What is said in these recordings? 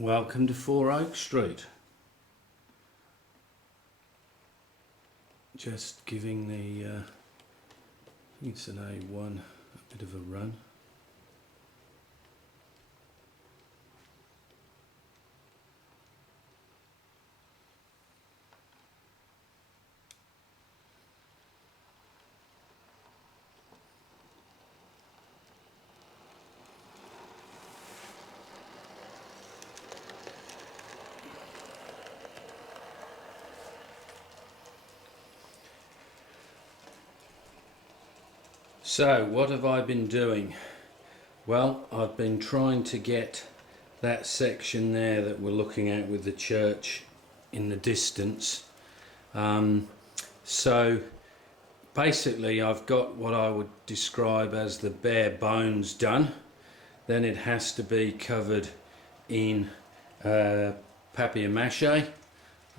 Welcome to 4 Oak Street. Just giving the, I think it's an A1, a bit of a run. So what have I been doing? Well, I've been trying to get that section there that we're looking at with the church in the distance. So basically I've got what I would describe as the bare bones done. Then it has to be covered in papier-mâché,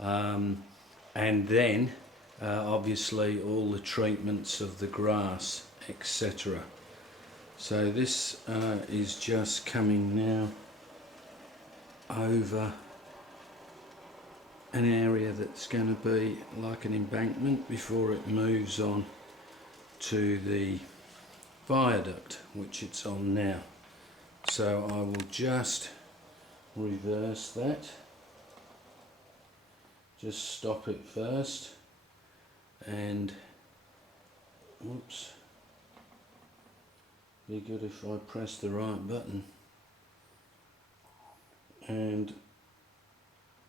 and then obviously all the treatments of the grass, etc. So this is just coming now over an area that's going to be like an embankment before it moves on to the viaduct, which it's on now. So I will just reverse that, just stop it first, and oops, be good if I press the right button, and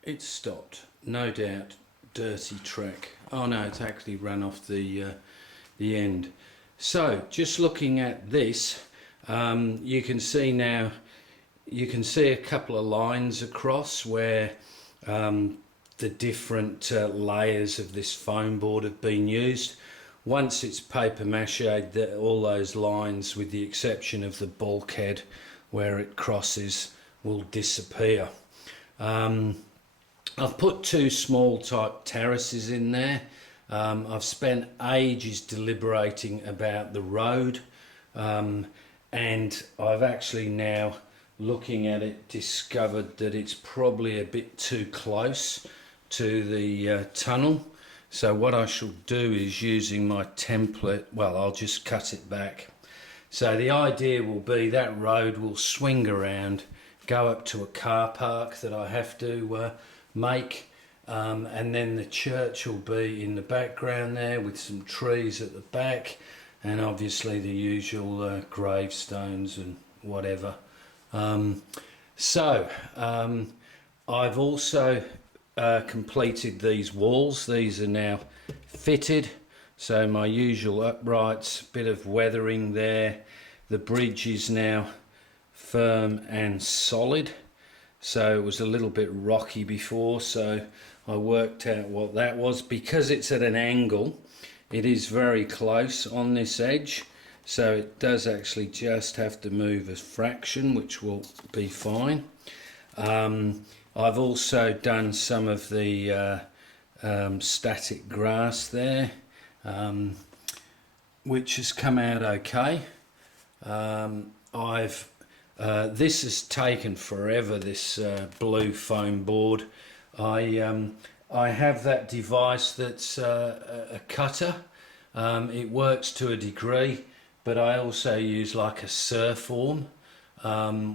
it's stopped. No doubt dirty track. Oh no, it's actually run off the end. So just looking at this, you can see now, you can see a couple of lines across where the different layers of this foam board have been used. Once it's paper mache'd, all those lines, with the exception of the bulkhead where it crosses, will disappear. I've put 2 small type terraces in there. I've spent ages deliberating about the road, and I've actually now, looking at it, discovered that it's probably a bit too close to the tunnel. So what I shall do is, using my template, well, I'll just cut it back. So the idea will be that road will swing around, go up to a car park that I have to make, and then the church will be in the background there with some trees at the back, and obviously the usual gravestones and whatever. I've also completed these walls. These are now fitted, so my usual uprights, bit of weathering there. The bridge is now firm and solid, so it was a little bit rocky before, so I worked out what that was. Because it's at an angle, it is very close on this edge, so it does actually just have to move a fraction, which will be fine. I've also done some of the static grass there, which has come out okay. This has taken forever, this blue foam board. I have that device that's a cutter. It works to a degree, but I also use like a surf form,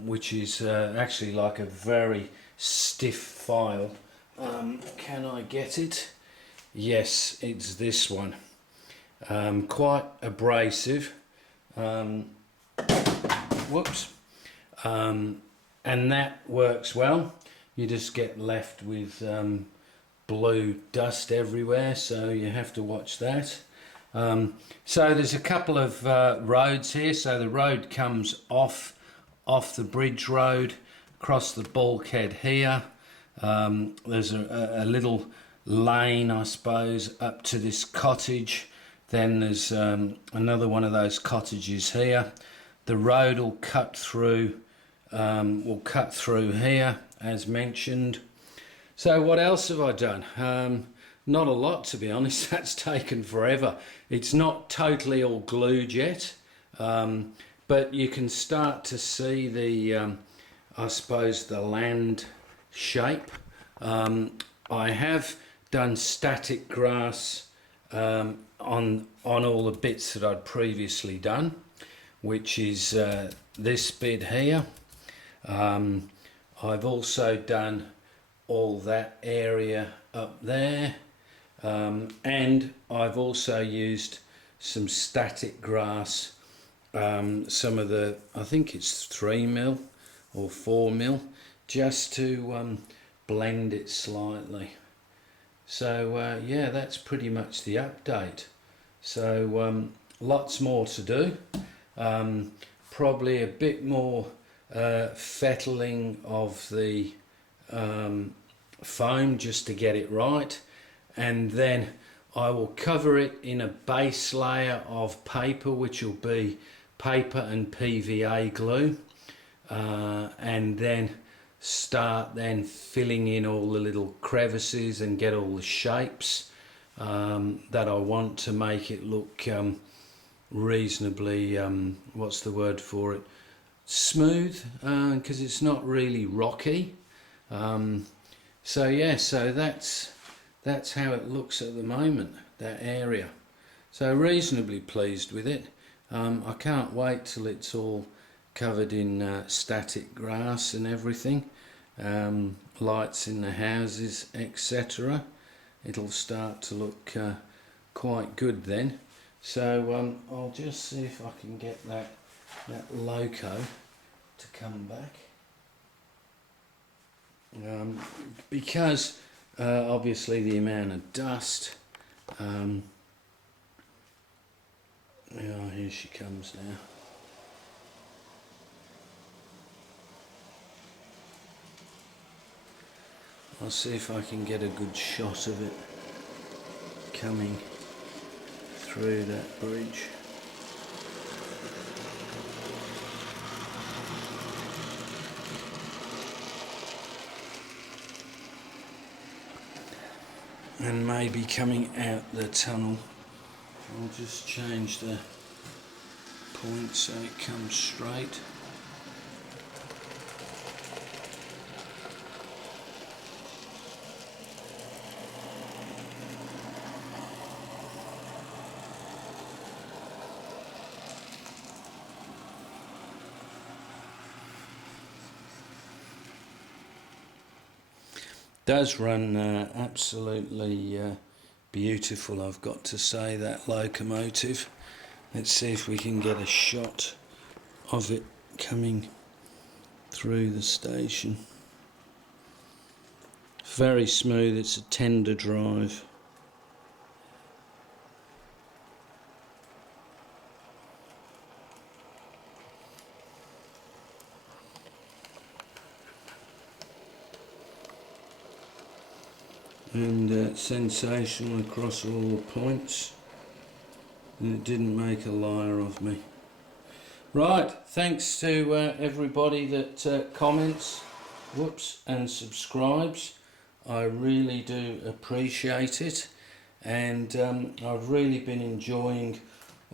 which is actually like a very stiff file. Can I get it? Yes, it's this one. Quite abrasive. Whoops. And that works well. You just get left with blue dust everywhere, so you have to watch that. So there's a couple of roads here. So the road comes off the bridge road, across the bulkhead here. There's a little lane, I suppose, up to this cottage. Then there's another one of those cottages here. The road will cut through here, as mentioned. So what else have I done? Not a lot, to be honest. That's taken forever. It's not totally all glued yet, but you can start to see the I suppose the land shape. I have done static grass on all the bits that I'd previously done, which is this bit here. I've also done all that area up there, and I've also used some static grass, some of the, I think it's 3mm or 4mm, just to blend it slightly. So yeah, that's pretty much the update. So lots more to do, probably a bit more fettling of the foam just to get it right, and then I will cover it in a base layer of paper, which will be paper and PVA glue, and then start then filling in all the little crevices and get all the shapes that I want to make it look reasonably, what's the word for it, smooth, because it's not really rocky. So yeah, so that's how it looks at the moment, that area. So reasonably pleased with it. I can't wait till it's all covered in static grass and everything, lights in the houses, etc. It'll start to look quite good then. So I'll just see if I can get that loco to come back, because obviously the amount of dust. Yeah, here she comes now. I'll see if I can get a good shot of it coming through that bridge. And maybe coming out the tunnel. I'll just change the point so it comes straight. Does run absolutely beautiful, I've got to say, that locomotive. Let's see if we can get a shot of it coming through the station. Very smooth, it's a tender drive. And sensational across all the points, and it didn't make a liar of me. Right, thanks to everybody that comments, and subscribes. I really do appreciate it, and I've really been enjoying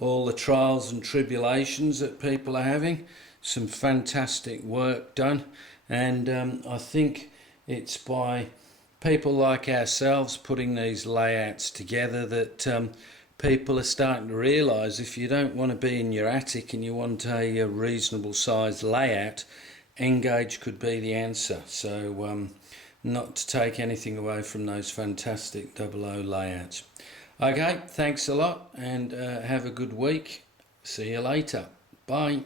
all the trials and tribulations that people are having. Some fantastic work done, and I think it's by people like ourselves putting these layouts together that people are starting to realise if you don't want to be in your attic and you want a reasonable sized layout, Engage could be the answer. So not to take anything away from those fantastic 00 layouts. Okay, thanks a lot, and have a good week. See you later. Bye.